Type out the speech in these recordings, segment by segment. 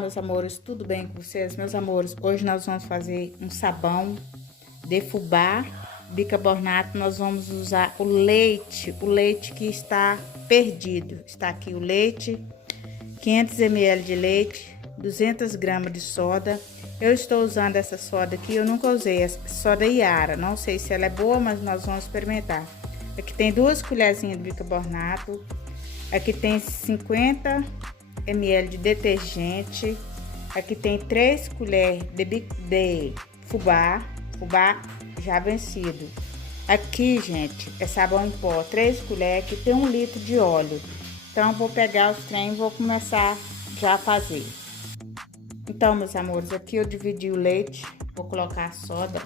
meus amores, tudo bem com vocês? Meus amores, hoje nós vamos fazer um sabão de fubá, bicarbonato. Nós vamos usar o leite que está perdido. Está aqui o leite, 500 ml de leite, 200 gramas de soda. Eu estou usando essa soda aqui, eu nunca usei, essa soda Iara. Não sei se ela é boa, mas nós vamos experimentar. Aqui tem 2 colherzinhas de bicarbonato. Aqui tem 50 ml de detergente. Aqui tem 3 colheres de fubá já vencido. Aqui, gente, é sabão em pó, 3 colheres. Aqui tem 1 litro de óleo. Então, vou pegar os trem e vou começar já a fazer. Então, meus amores, aqui eu dividi o leite, vou colocar a soda.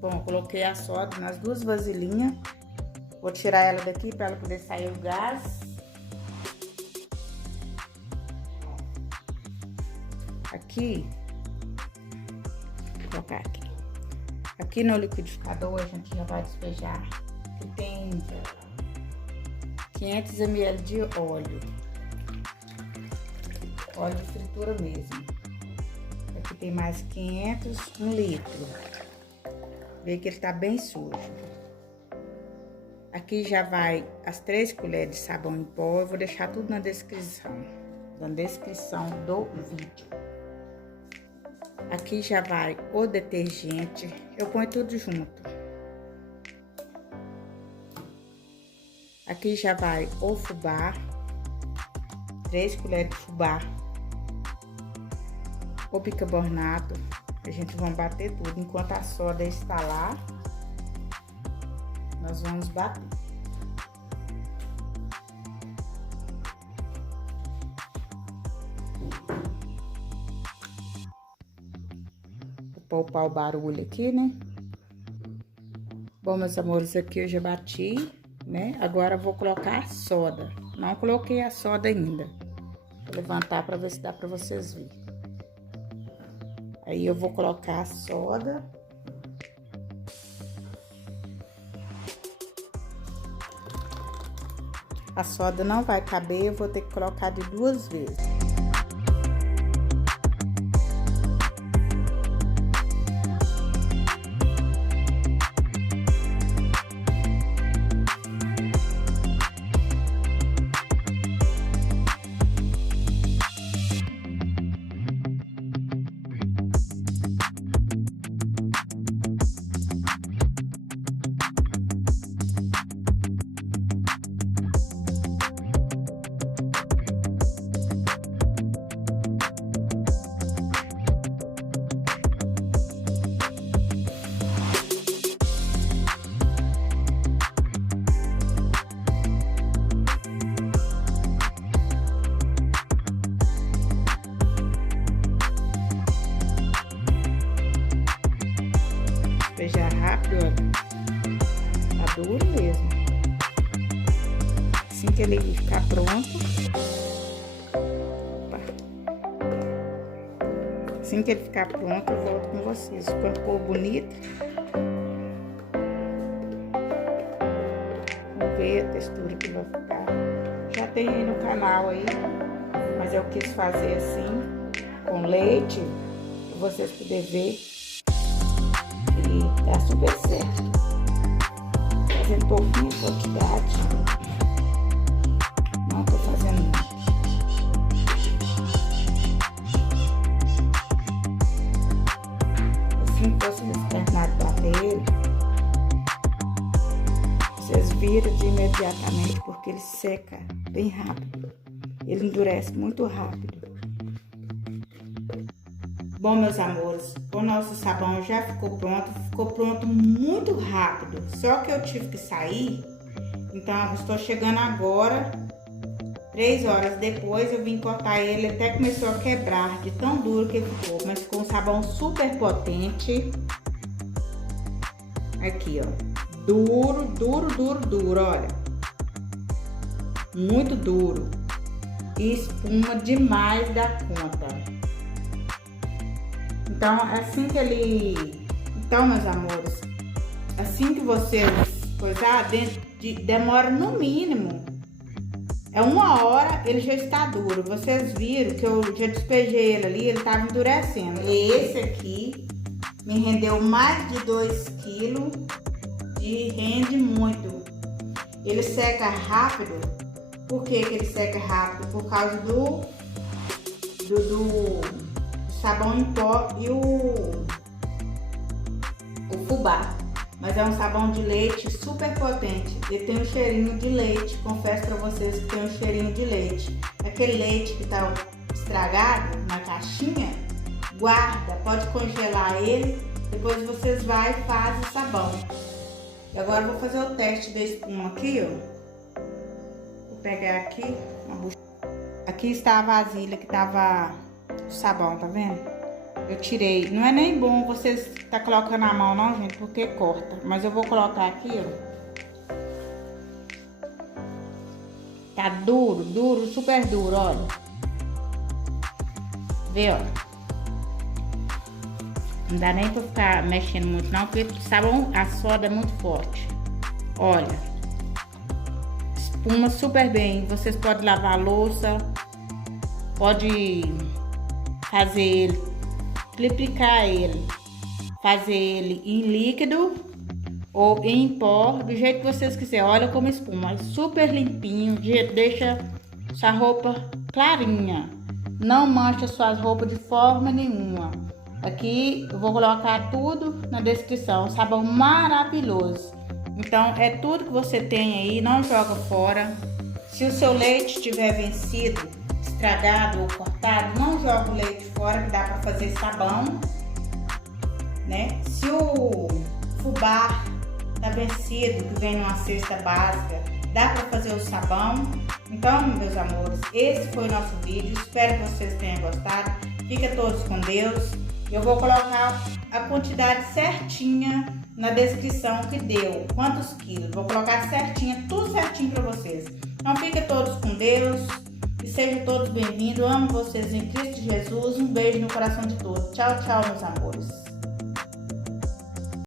Bom, eu coloquei a soda nas 2 vasilhinhas. Vou tirar ela daqui para ela poder sair o gás. Aqui, vou colocar aqui. Aqui no liquidificador a gente já vai despejar. Aqui tem 500 ml de óleo. Óleo de fritura mesmo. Aqui tem mais 500, 1 litro. Vê que ele tá bem sujo. Aqui já vai as 3 colheres de sabão em pó. Eu vou deixar tudo na descrição do vídeo. Aqui já vai o detergente. Eu ponho tudo junto. Aqui já vai o fubá. 3 colheres de fubá. O bicarbonato. A gente vai bater tudo. Enquanto a soda está lá, nós vamos bater. Vou poupar o barulho aqui, né? Bom, meus amores, aqui eu já bati, né? Agora eu vou colocar a soda. Não coloquei a soda ainda. Vou levantar para ver se dá para vocês verem. Aí eu vou colocar a soda. A soda não vai caber, eu vou ter que colocar de 2 vezes. Despejar rápido, olha. Tá duro mesmo. Assim que ele ficar pronto. Opa. Assim que ele ficar pronto, eu volto com vocês. Ficou bonito. Vamos ver a textura que vai ficar. Já tem aí no canal aí, mas eu quis fazer assim, com leite, pra vocês poderem ver. Tá super certo. Fazendo pouquinho quantidade. Não tô fazendo muito. Assim que vocês terminarem de bater ele, vocês viram de imediatamente, porque ele seca bem rápido. Ele endurece muito rápido. Bom, meus amores, o nosso sabão já ficou pronto muito rápido, só que eu tive que sair, então eu estou chegando agora, 3 horas depois eu vim cortar ele, até começou a quebrar de tão duro que ele ficou, mas ficou um sabão super potente. Aqui, ó, duro, olha, muito duro e espuma demais da conta. Então, assim que ele... Então, meus amores, assim que vocês coisar, demora no mínimo É 1 hora, ele já está duro. Vocês viram que eu já despejei ele ali, ele estava endurecendo. E esse aqui me rendeu mais de 2 quilos e rende muito. Ele seca rápido. Por que ele seca rápido? Por causa do sabão em pó e o fubá. Mas é um sabão de leite super potente. Ele tem um cheirinho de leite. Confesso pra vocês que tem um cheirinho de leite. Aquele leite que tá estragado na caixinha, guarda, pode congelar ele. Depois vocês vão e fazem o sabão. E agora eu vou fazer o teste da espuma aqui, ó. Vou pegar aqui uma bucha. Aqui está a vasilha que tava o sabão, tá vendo? Eu tirei. Não é nem bom vocês tá colocando a mão não, gente, porque corta. Mas eu vou colocar aqui, ó. Tá duro, duro, super duro, olha. Vê, ó. Não dá nem pra ficar mexendo muito não, porque o sabão, a soda é muito forte. Olha. Espuma super bem. Vocês podem lavar a louça. Pode fazer ele, triplicar ele, fazer ele em líquido ou em pó, do jeito que vocês quiserem. Olha como espuma, super limpinho, deixa sua roupa clarinha, não mancha suas roupas de forma nenhuma. Aqui eu vou colocar tudo na descrição, sabão maravilhoso. Então é tudo que você tem aí, não joga fora. Se o seu leite estiver vencido, estragado ou cortado, não joga o leite fora, que dá para fazer sabão, né? Se o fubá tá vencido, que vem numa cesta básica, dá para fazer o sabão. Então, meus amores, esse foi o nosso vídeo. Espero que vocês tenham gostado. Fiquem todos com Deus. Eu vou colocar a quantidade certinha na descrição que deu, quantos quilos. Vou colocar certinha, tudo certinho para vocês. Então, fiquem todos com Deus. E sejam todos bem-vindos. Eu amo vocês em Cristo Jesus. Um beijo no coração de todos. Tchau, tchau, meus amores.